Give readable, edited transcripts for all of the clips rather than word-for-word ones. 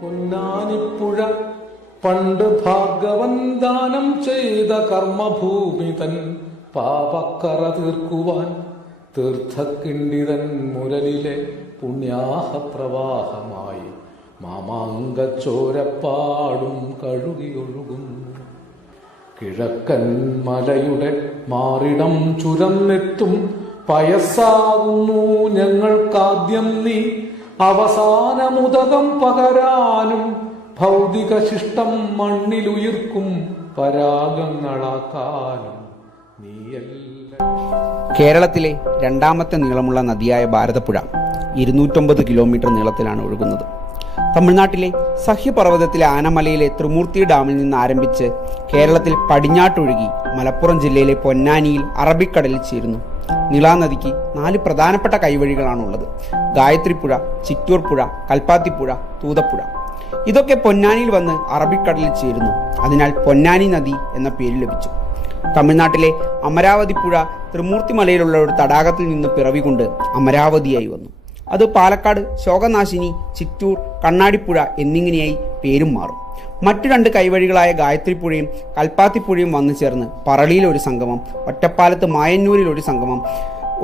പൊന്നാനിപ്പുഴ പണ്ട് ഭാർഗവൻ ദാനം ചെയ്ത കർമ്മഭൂമി തൻ പാപക്കറ തീർക്കുവാൻ തീർത്ഥക്കിണ്ടിതൻ മുരലിലെ പുണ്യാഹ പ്രവാഹമായി മാമാങ്കച്ചോരപ്പാടും കഴുകിയൊഴുകുന്നു. കിഴക്കൻ മലയുടെ മാറിടം ചുരന്നെത്തും പയസ്സാകുന്നു ഞങ്ങൾക്കാദ്യം നീ, അവസാനമുദകം പകരാനും ഭൗതിക ശിഷ്ടം മണ്ണിലുയിർക്കും പരാഗങ്ങളാക്കാനും നീയല്ല. കേരളത്തിലെ രണ്ടാമത്തെ നീളമുള്ള നദിയായ ഭാരതപ്പുഴ 209 കിലോമീറ്റർ നീളത്തിലാണ് ഒഴുകുന്നത്. തമിഴ്നാട്ടിലെ സഹ്യപർവ്വതത്തിലെ ആനമലയിലെ ത്രിമൂർത്തി ഡാമിൽ നിന്ന് ആരംഭിച്ച് കേരളത്തിൽ പടിഞ്ഞാട്ടൊഴുകി മലപ്പുറം ജില്ലയിലെ പൊന്നാനിയിൽ അറബിക്കടലിൽ ചേരുന്നു. നിളാനദിക്ക് 4 പ്രധാനപ്പെട്ട കൈവഴികളാണുള്ളത്: ഗായത്രിപ്പുഴ, ചിറ്റൂർ പുഴ, കൽപ്പാത്തിപ്പുഴ, തൂതപ്പുഴ. ഇതൊക്കെ പൊന്നാനിയിൽ വന്ന് അറബിക്കടലിൽ ചേരുന്നു. അതിനാൽ പൊന്നാനി നദി എന്ന പേര് ലഭിച്ചു. തമിഴ്നാട്ടിലെ അമരാവതി പുഴ ത്രിമൂർത്തിമലയിലുള്ള ഒരു തടാകത്തിൽ നിന്ന് പിറവികൊണ്ട് അമരാവതിയായി വന്നു. അത് പാലക്കാട്, ശോകനാശിനി, ചിറ്റൂർ, കണ്ണാടിപ്പുഴ എന്നിങ്ങനെയായി പേരും മാറും. മറ്റു 2 കൈവഴികളായ ഗായത്രിപ്പുഴയും കൽപ്പാത്തിപ്പുഴയും വന്നു ചേർന്ന് പറളിയിൽ ഒരു സംഗമം, ഒറ്റപ്പാലത്ത് മായന്നൂരിൽ ഒരു സംഗമം,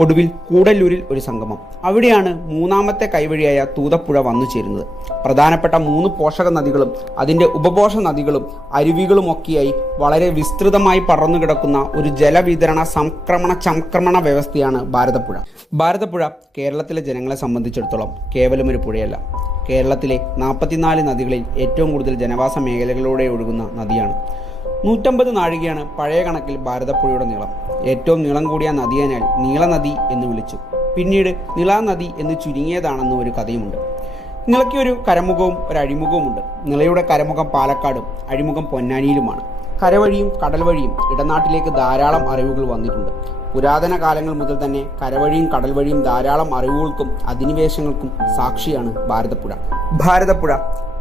ഒടുവിൽ കൂടല്ലൂരിൽ ഒരു സംഗമം. അവിടെയാണ് 3ാമത്തെ കൈവഴിയായ തൂതപ്പുഴ വന്നു ചേരുന്നത്. പ്രധാനപ്പെട്ട 3 പോഷക നദികളും അതിൻ്റെ ഉപപോഷക നദികളും അരുവികളുമൊക്കെയായി വളരെ വിസ്തൃതമായി പടർന്നു കിടക്കുന്ന ഒരു ജലവിതരണ ചംക്രമണ വ്യവസ്ഥയാണ് ഭാരതപ്പുഴ. ഭാരതപ്പുഴ കേരളത്തിലെ ജനങ്ങളെ സംബന്ധിച്ചിടത്തോളം കേവലം ഒരു പുഴയല്ല, കേരളത്തിലെ 44 നദികളിൽ ഏറ്റവും കൂടുതൽ ജനവാസ മേഖലകളിലൂടെ ഒഴുകുന്ന നദിയാണ്. 150 നാഴികയാണ് പഴയ കണക്കിൽ ഭാരതപ്പുഴയുടെ നീളം. ഏറ്റവും നീളം കൂടിയ നദിയനാൽ നീളനദി എന്ന് വിളിച്ചു. പിന്നീട് നിളാനദി എന്ന് ചുരുങ്ങിയതാണെന്ന് ഒരു കഥയുമുണ്ട്. നിളയ്ക്ക് ഒരു കരമുഖവും ഒരു അഴിമുഖവുമുണ്ട്. നിളയുടെ കരമുഖം പാലക്കാടും അഴിമുഖം പൊന്നാനിയിലുമാണ്. കരവഴിയും കടൽ വഴിയും ഇടനാട്ടിലേക്ക് ധാരാളം അറിവുകൾ വന്നിട്ടുണ്ട്. പുരാതന കാലങ്ങൾ മുതൽ തന്നെ കരവഴിയും കടൽ വഴിയും ധാരാളം അറിവുകൾക്കും അധിനിവേശങ്ങൾക്കും സാക്ഷിയാണ് ഭാരതപ്പുഴ. ഭാരതപ്പുഴ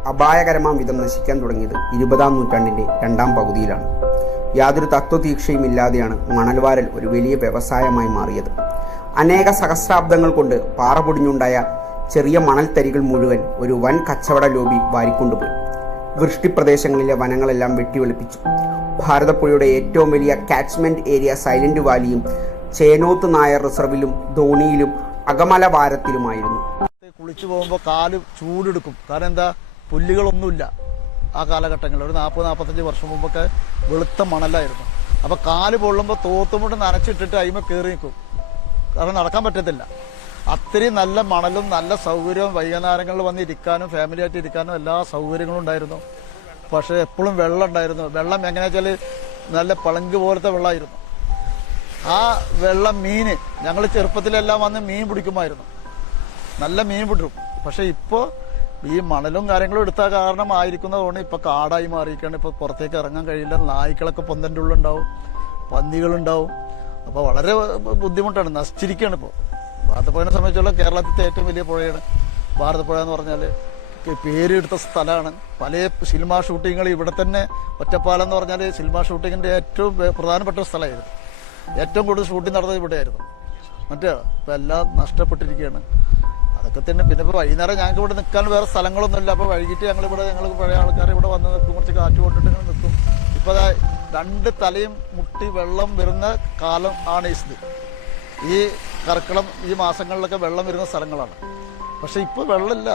അപായകരമാം വിധം നശിക്കാൻ തുടങ്ങിയത് 20ാം നൂറ്റാണ്ടിൻ്റെ 2ാം പകുതിയിലാണ്. യാതൊരു തത്വദീക്ഷയും ഇല്ലാതെയാണ് മണൽവാരൽ ഒരു വലിയ വ്യവസായമായി മാറിയത്. അനേക സഹസ്രാബ്ദങ്ങൾ കൊണ്ട് പാറ പൊടിഞ്ഞുണ്ടായ ചെറിയ മണൽത്തരികൾ മുഴുവൻ ഒരു വൻ കച്ചവട ലോബി വാരിക്കൊണ്ടുപോയി. വൃഷ്ടിപ്രദേശങ്ങളിലെ വനങ്ങളെല്ലാം വെട്ടിവെളുപ്പിച്ചു. ഭാരതപ്പുഴയുടെ ഏറ്റവും വലിയ കാച്ച്മെന്റ് ഏരിയ സൈലന്റ് വാലിയും ചേനോത്ത് നായർ റിസർവിലും ധോണിയിലും അകമല വാരത്തിലുമായിരുന്നു. കുളിച്ചു പോകുമ്പോൾ കാല് ചൂടെടുക്കും. കാരണം എന്താ, പുല്ലുകളൊന്നുമില്ല ആ കാലഘട്ടങ്ങളിൽ. ഒരു 40-45 വർഷം മുമ്പൊക്കെ വെളുത്ത മണലായിരുന്നു. അപ്പോൾ കാല് പൊള്ളുമ്പോൾ തോത്തുമുട്ട് നനച്ചിട്ടിട്ട് അയിമ കയറി നിൽക്കും. കാരണം നടക്കാൻ പറ്റത്തില്ല. അത്രയും നല്ല മണലും നല്ല സൗകര്യവും വൈകുന്നേരങ്ങളിൽ വന്ന് ഇരിക്കാനും ഫാമിലി ആയിട്ട് ഇരിക്കാനും എല്ലാ സൗകര്യങ്ങളും ഉണ്ടായിരുന്നു. പക്ഷേ എപ്പോഴും വെള്ളം ഉണ്ടായിരുന്നു. വെള്ളം എങ്ങനെയാ വെച്ചാൽ നല്ല പളങ്ക് പോലത്തെ വെള്ളമായിരുന്നു. ആ വെള്ളം മീന് ഞങ്ങൾ ചെറുപ്പത്തിലെല്ലാം വന്ന് മീൻ പിടിക്കുമായിരുന്നു. നല്ല മീൻ പിടിക്കും. പക്ഷെ ഇപ്പോൾ ഈ മണലും കാര്യങ്ങളും എടുത്ത കാരണമായിരിക്കുന്നതുകൊണ്ട് ഇപ്പോൾ കാടായി മാറിയിരിക്കുകയാണ്. ഇപ്പോൾ പുറത്തേക്ക് ഇറങ്ങാൻ കഴിയില്ല. നായ്ക്കളൊക്കെ പൊന്തൻ്റെ ഉള്ളുണ്ടാവും, പന്നികളുണ്ടാവും. അപ്പോൾ വളരെ ബുദ്ധിമുട്ടാണ്, നശിച്ചിരിക്കുകയാണ് ഇപ്പോൾ. ഭാരതപ്പുഴയെ സംബന്ധിച്ചുള്ള കേരളത്തിലെ ഏറ്റവും വലിയ പുഴയാണ് ഭാരതപ്പുഴ എന്ന് പറഞ്ഞാൽ. പേരെടുത്ത സ്ഥലമാണ്. പല സിനിമ ഷൂട്ടിങ്ങുകൾ ഇവിടെ തന്നെ, ഒറ്റപ്പാലം എന്ന് പറഞ്ഞാൽ സിനിമ ഷൂട്ടിങ്ങിൻ്റെ ഏറ്റവും പ്രധാനപ്പെട്ട സ്ഥലമായിരുന്നു. ഏറ്റവും കൂടുതൽ ഷൂട്ടിംഗ് നടന്നത് ഇവിടെയായിരുന്നു. മറ്റേ ഇപ്പം എല്ലാം നഷ്ടപ്പെട്ടിരിക്കുകയാണ്. അതൊക്കെ തന്നെ. പിന്നെ ഇപ്പോൾ വൈകുന്നേരം ഞങ്ങൾക്ക് ഇവിടെ നിൽക്കാൻ വേറെ സ്ഥലങ്ങളൊന്നുമില്ല. അപ്പോൾ വൈകിട്ട് ഞങ്ങൾ പഴയ ആൾക്കാർ ഇവിടെ വന്ന് നിൽക്കും, കുറച്ച് കാറ്റ് കൊണ്ടിട്ട് ഇങ്ങനെ നിൽക്കും. ഇപ്പോൾ 2 തലയും മുട്ടി വെള്ളം വരുന്ന കാലം ആണ് ഇത്. ഈ കർക്കിടം ഈ മാസങ്ങളിലൊക്കെ വെള്ളം വരുന്ന സ്ഥലങ്ങളാണ്. പക്ഷെ ഇപ്പോൾ വെള്ളമില്ല.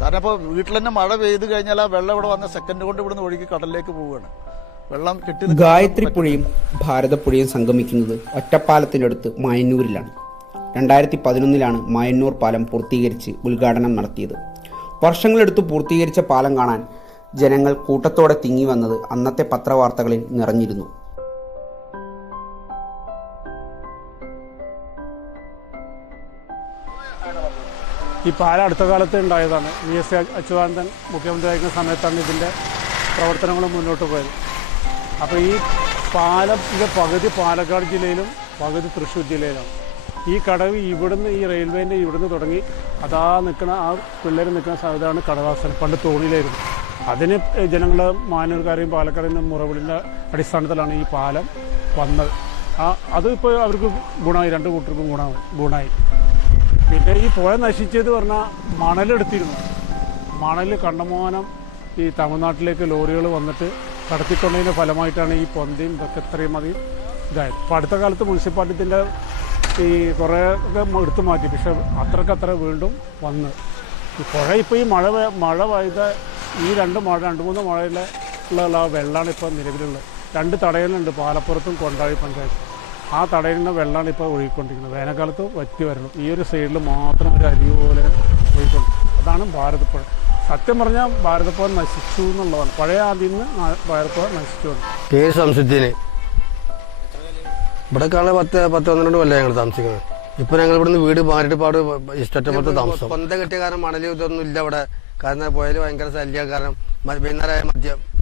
കാരണം ഇപ്പോൾ വീട്ടിൽ തന്നെ മഴ പെയ്ത് കഴിഞ്ഞാൽ ആ വെള്ളം ഇവിടെ വന്ന സെക്കൻഡ് കൊണ്ട് ഇവിടുന്ന് ഒഴുകി കടലിലേക്ക് പോവുകയാണ്. വെള്ളം കിട്ടി. ഗായത്രിപ്പുഴയും ഭാരതപ്പുഴയും സംഗമിക്കുന്നത് ഒറ്റപ്പാലത്തിനടുത്ത് മായന്നൂരിലാണ്. 2011 മായന്നൂർ പാലം പൂർത്തീകരിച്ച് ഉദ്ഘാടനം നടത്തിയത്. വർഷങ്ങളെടുത്ത് പൂർത്തീകരിച്ച പാലം കാണാൻ ജനങ്ങൾ കൂട്ടത്തോടെ തിങ്ങി വന്നത് അന്നത്തെ പത്രവാർത്തകളിൽ നിറഞ്ഞിരുന്നു. ഈ പാലം അടുത്ത കാലത്ത് ഉണ്ടായതാണ്. VS അച്യുതാനന്ദൻ മുഖ്യമന്ത്രിയായിരിക്കുന്ന സമയത്താണ് ഇതിൻ്റെ പ്രവർത്തനങ്ങളും മുന്നോട്ട് പോയത്. അപ്പോൾ ഈ പാലത്തിൻ്റെ പകുതി പാലക്കാട് ജില്ലയിലും പകുതി തൃശ്ശൂർ ജില്ലയിലാണ്. ഈ കടവ് ഇവിടുന്ന്, ഈ റെയിൽവേൻ്റെ ഇവിടുന്ന് തുടങ്ങി അതാ നിൽക്കുന്ന ആ പിള്ളേർ നിൽക്കുന്ന സ്ഥലത്താണ് കടവാസനം. പണ്ട് തോണിയിലായിരുന്നു. അതിന് ജനങ്ങൾ മാനൂർക്കാരെയും പാലക്കാരിൽ നിന്നും മുറവിളിൻ്റെ അടിസ്ഥാനത്തിലാണ് ഈ പാലം വന്നത്. അതിപ്പോൾ അവർക്ക് ഗുണമായി, 2 കൂട്ടർക്കും ഗുണമായി. പിന്നെ ഈ പുഴ നശിച്ചത് പറഞ്ഞാൽ മണലെടുത്തിരുന്നു. മണൽ കണ്ടമാനം ഈ തമിഴ്നാട്ടിലേക്ക് ലോറികൾ വന്നിട്ട് കടത്തിക്കൊണ്ടതിൻ്റെ ഫലമായിട്ടാണ് ഈ പൊന്തയും ഇതൊക്കെ ഇത്രയും മതി ഇതായത്. ഇപ്പോൾ അടുത്ത കാലത്ത് മുനിസിപ്പാലിറ്റിൻ്റെ ഈ കുറേ ഒക്കെ എടുത്തു മാറ്റി, പക്ഷെ അത്രക്കത്ര വീണ്ടും വന്ന് ഈ പുഴ ഇപ്പോൾ ഈ മഴ പെയ്ത ഈ 2-3 മഴയിലുള്ള വെള്ളമാണ് ഇപ്പോൾ നിലവിലുള്ളത്. 2 തടയലുണ്ട് പാലപ്പുറത്തും കൊണ്ടാഴി പഞ്ചായത്ത്. ആ തടയലിൻ്റെ വെള്ളമാണ് ഇപ്പോൾ ഒഴുകിക്കൊണ്ടിരിക്കുന്നത്. വേനൽക്കാലത്ത് വറ്റി വരണം. ഈ ഒരു സൈഡിൽ മാത്രം ഒരു അരുവി പോലെ ഒഴുകിക്കൊണ്ട്, അതാണ് ഭാരതപ്പുഴ. സത്യം പറഞ്ഞാൽ ഭാരതപ്പുഴ നശിച്ചു എന്നുള്ളതാണ്. പഴയ ആദ്യം നിന്ന് ഭാരതപ്പുഴ നശിച്ചു. പേര് സംശുദ്ധിന് ഇവിടെ കാണാൻ 10-12 കൊല്ലം ഞങ്ങൾ താമസിക്കുന്നത്. ഇപ്പൊ ഞങ്ങൾ ഇവിടുന്ന് വീട് മാറിയിട്ട് ഇഷ്ടപ്പെട്ട താമസം. പൊന്ത കെട്ടിയ കാരണം മണല് ഇതൊന്നും ഇല്ല ഇവിടെ. കാരണം പോയാൽ ഭയങ്കര ശല്യ. കാരണം വൈകുന്നേരമായ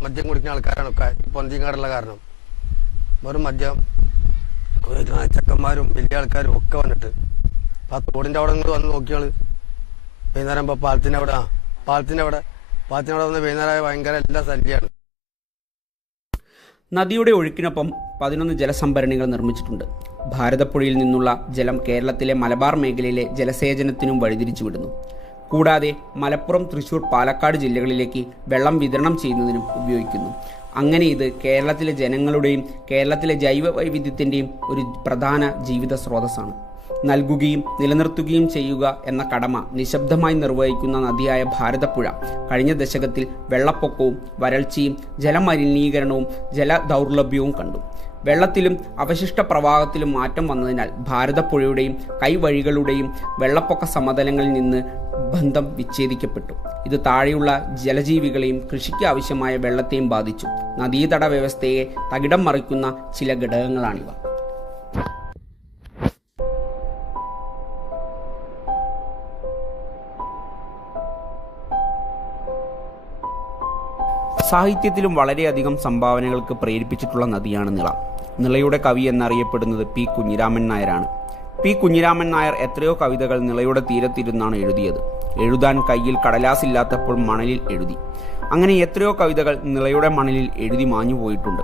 മദ്യം കുടിക്കുന്ന ആൾക്കാരാണ് ഒക്കെ ഈ പൊന്തിങ്ങാടുള്ള കാരണം. വെറും മദ്യം ചെക്കന്മാരും വലിയ ആൾക്കാരും ഒക്കെ വന്നിട്ട് ആ തോടിന്റെ അവിടെ നിന്ന് വന്ന് നോക്കിയാൽ വൈകുന്നേരം ഇപ്പൊ പാലത്തിന്റെ അവിടെ വന്ന് വൈകുന്നേരമായ ഭയങ്കര എല്ലാ ശല്യമാണ്. നദിയുടെ ഒഴുക്കിനൊപ്പം 11 ജലസംഭരണികൾ നിർമ്മിച്ചിട്ടുണ്ട്. ഭാരതപ്പുഴയിൽ നിന്നുള്ള ജലം കേരളത്തിലെ മലബാർ മേഖലയിലെ ജലസേചനത്തിനും വഴിതിരിച്ചു വിടുന്നു. കൂടാതെ മലപ്പുറം, തൃശൂർ, പാലക്കാട് ജില്ലകളിലേക്ക് വെള്ളം വിതരണം ചെയ്യുന്നതിനും ഉപയോഗിക്കുന്നു. അങ്ങനെ ഇത് കേരളത്തിലെ ജനങ്ങളുടെയും കേരളത്തിലെ ജൈവ വൈവിധ്യത്തിൻ്റെയും ഒരു പ്രധാന ജീവിത സ്രോതസ്സാണ്. നൽകുകയും നിലനിർത്തുകയും ചെയ്യുക എന്ന കടമ നിശബ്ദമായി നിർവഹിക്കുന്ന നദിയായ ഭാരതപ്പുഴ കഴിഞ്ഞ ദശകത്തിൽ വെള്ളപ്പൊക്കവും വരൾച്ചയും ജലമലിനീകരണവും ജലദൗർലഭ്യവും കണ്ടു. വെള്ളത്തിലും അവശിഷ്ട പ്രവാഹത്തിലും മാറ്റം വന്നതിനാൽ ഭാരതപ്പുഴയുടെയും കൈവഴികളുടെയും വെള്ളപ്പൊക്ക സമതലങ്ങളിൽ നിന്ന് ബന്ധം വിച്ഛേദിക്കപ്പെട്ടു. ഇത് താഴെയുള്ള ജലജീവികളെയും കൃഷിക്ക് ആവശ്യമായ വെള്ളത്തെയും ബാധിച്ചു. നദീതട വ്യവസ്ഥയെ തകിടം മറിക്കുന്ന ചില ഘടകങ്ങളാണിവ. സാഹിത്യത്തിലും വളരെയധികം സംഭാവനകൾക്ക് പ്രേരിപ്പിച്ചിട്ടുള്ള നദിയാണ് നിള. നിളയുടെ കവി എന്നറിയപ്പെടുന്നത് പി. കുഞ്ഞിരാമൻ നായരാണ്. പി. കുഞ്ഞിരാമൻ നായർ എത്രയോ കവിതകൾ നിളയുടെ തീരത്തിരുന്നാണ് എഴുതിയത്. എഴുതാൻ കയ്യിൽ കടലാസില്ലാത്തപ്പോൾ മണലിൽ എഴുതി. അങ്ങനെ എത്രയോ കവിതകൾ നിളയുടെ മണലിൽ എഴുതി മാഞ്ഞു പോയിട്ടുണ്ട്.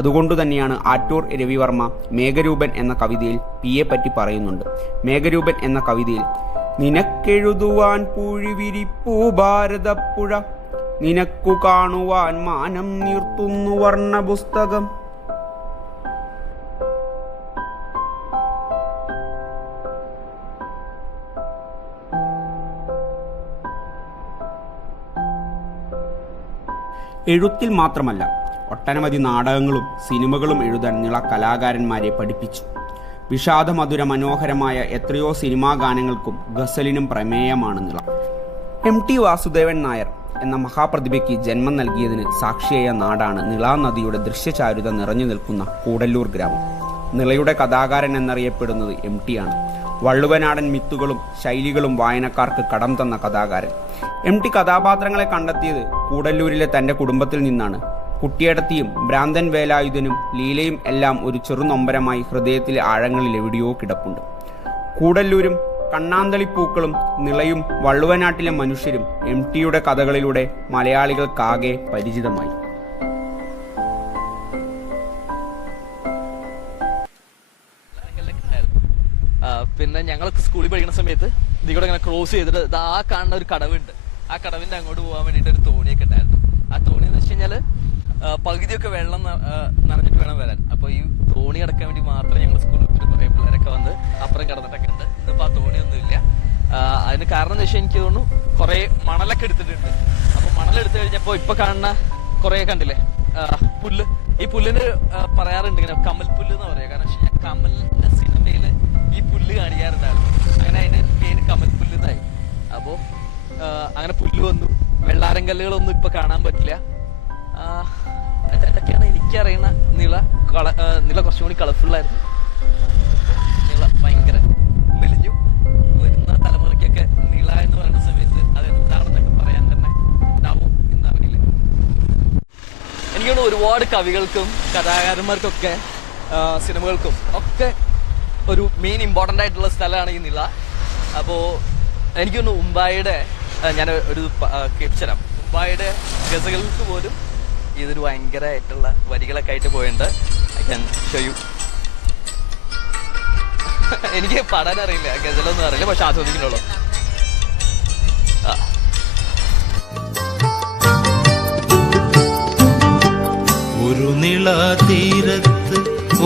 അതുകൊണ്ടു തന്നെയാണ് ആറ്റൂർ രവിവർമ്മ മേഘരൂപൻ എന്ന കവിതയിൽ പിയെ പറ്റി പറയുന്നുണ്ട്. മേഘരൂപൻ എന്ന കവിതയിൽ നിനക്കെഴുതുവാൻ പൂഴിവിരിപ്പൂ ഭാരതപ്പുഴ, നിനക്കു കാണുവാൻ മാനം നീർത്തുന്നു വർണ്ണ പുസ്തകം. എഴുത്തിൽ മാത്രമല്ല, ഒട്ടനവധി നാടകങ്ങളും സിനിമകളും എഴുതാൻ നിള കലാകാരന്മാരെ പഠിപ്പിച്ചു. വിഷാദമധുര മനോഹരമായ എത്രയോ സിനിമാ ഗാനങ്ങൾക്കും ഗസലിനും പ്രമേയമാണ് നിള. M.T. വാസുദേവൻ നായർ എന്ന മഹാപ്രതിഭയ്ക്ക് ജന്മം നൽകിയതിന് സാക്ഷിയായ നാടാണ് നിളാ നദിയുടെ ദൃശ്യചാരുത നിറഞ്ഞു നിൽക്കുന്ന കൂടല്ലൂർ ഗ്രാമം. നിളയുടെ കഥാകാരൻ എന്നറിയപ്പെടുന്നത് M.T. ആണ്. വള്ളുവനാടൻ മിത്തുകളും ശൈലികളും വായനക്കാർക്ക് കടം തന്ന കഥാകാരൻ. M.T. കഥാപാത്രങ്ങളെ കണ്ടെത്തിയത് കൂടല്ലൂരിലെ തൻ്റെ കുടുംബത്തിൽ നിന്നാണ്. കുട്ടിയടത്തിയും ഭ്രാന്തൻ വേലായുധനും ലീലയും എല്ലാം ഒരു ചെറുനൊമ്പരമായി ഹൃദയത്തിലെ ആഴങ്ങളിൽ എവിടെയോ കിടപ്പുണ്ട്. കൂടല്ലൂരും കണ്ണാന്തളിപ്പൂക്കളും നിളയും വള്ളുവനാട്ടിലെ മനുഷ്യരും M.T.യുടെ കഥകളിലൂടെ മലയാളികൾക്കാകെ പരിചിതമായി. പിന്നെ ഞങ്ങളൊക്കെ സ്കൂളിൽ പഠിക്കുന്ന സമയത്ത് ഇതിലൂടെ ഇങ്ങനെ ക്രോസ് ചെയ്തിട്ട് ആ കാണുന്ന ഒരു കടവുണ്ട്. ആ കടവിന്റെ അങ്ങോട്ട് പോകാൻ വേണ്ടിയിട്ട് ഒരു തോണിയൊക്കെ ഉണ്ടായിരുന്നു. ആ തോണി എന്ന് വെച്ച് കഴിഞ്ഞാല് പകുതിയൊക്കെ വെള്ളം നനഞ്ഞിട്ട് വേണം വരാൻ. അപ്പൊ ഈ തോണി അടക്കാൻ വേണ്ടി മാത്രം ഞങ്ങൾ സ്കൂളിൽ കുറെ പിള്ളേരൊക്കെ വന്ന് അപ്പുറം കിടന്നിട്ടൊക്കെ ഉണ്ട്. ഇന്നിപ്പോ ആ തോണിയൊന്നുമില്ല. അതിന് കാരണം എന്ന് വെച്ചാൽ എനിക്ക് തോന്നുന്നു കുറെ മണലൊക്കെ എടുത്തിട്ടുണ്ട്. അപ്പൊ മണലെടുത്തു കഴിഞ്ഞപ്പോ ഇപ്പൊ കാണുന്ന കുറെ കണ്ടില്ലേ പുല്ല്, ഈ പുല്ലിന് പറയാറുണ്ട് ഇങ്ങനെ കമൽ പുല്ല് എന്ന് പറയാം. കാരണം വെച്ച് കഴിഞ്ഞാൽ കമലിന്റെ സിനിമയില് ഈ പുല്ല് കാണിക്കാറുണ്ടായിരുന്നു. അങ്ങനെ അതിന്റെ പേര് കമൽ പുല്ല് എന്നായി. അപ്പോ അങ്ങനെ പുല്ല് വന്നു. വെള്ളാരങ്കല്ലുകളൊന്നും ഇപ്പൊ കാണാൻ പറ്റില്ല. ഇതൊക്കെയാണ് എനിക്കറിയുന്ന നിള. നിള കുറച്ചും കൂടി കളർഫുള്ളായിരുന്നു. നിള ഭയങ്കര മെലിഞ്ഞു. വരുന്ന തലമുറയ്ക്കൊക്കെ നിള എന്ന് പറയുന്ന സമയത്ത് അതെന്താണെന്നൊക്കെ പറയാൻ തന്നെ ഉണ്ടാവും എന്നറിയില്ല. എനിക്ക് തോന്നുന്നു ഒരുപാട് കവികൾക്കും കഥാകാരന്മാർക്കൊക്കെ സിനിമകൾക്കും ഒക്കെ ഒരു മെയിൻ ഇമ്പോർട്ടൻ്റ് ആയിട്ടുള്ള സ്ഥലമാണ് ഈ നിള. അപ്പോൾ എനിക്ക് തോന്നുന്നു ഉമ്പായുടെ ഞാൻ ഒരു കേൾപ്പിച്ചുതരാം. ഉമ്പായുടെ ഗസകൾക്ക് പോലും ഇതൊരു ഭയങ്കരമായിട്ടുള്ള വരികളൊക്കെ ആയിട്ട് പോയിട്ടുണ്ട്. I can show you. എനിക്ക് പാടാൻ അറിയില്ല, ഗസലൊന്നും അറിയില്ല, പക്ഷെ ആസ്വദിക്കുന്നുള്ളൂ. തീരത്ത്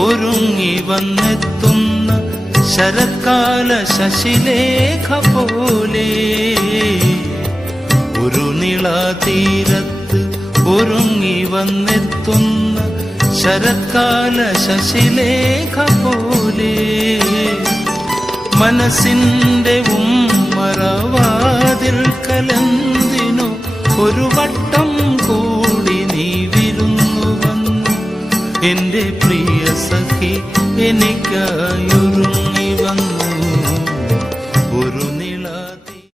ഒരുങ്ങി വന്നെത്തുന്ന ശരത്കാല ശശിലേഖ പോലെ, ഒരു തീരത്ത് ഒരുങ്ങി വന്നെത്തുന്ന ശരത്കാല ശശിലേഖ പോലെ, മനസ്സിന്റെ ഉമ്മറവാതിൽ കലന്തിനു ഒരു വട്ടം കൂടി നീ വിരുന്നു വന്നു. എന്റെ പ്രിയ സഖി എനിക്കായൊരുങ്ങി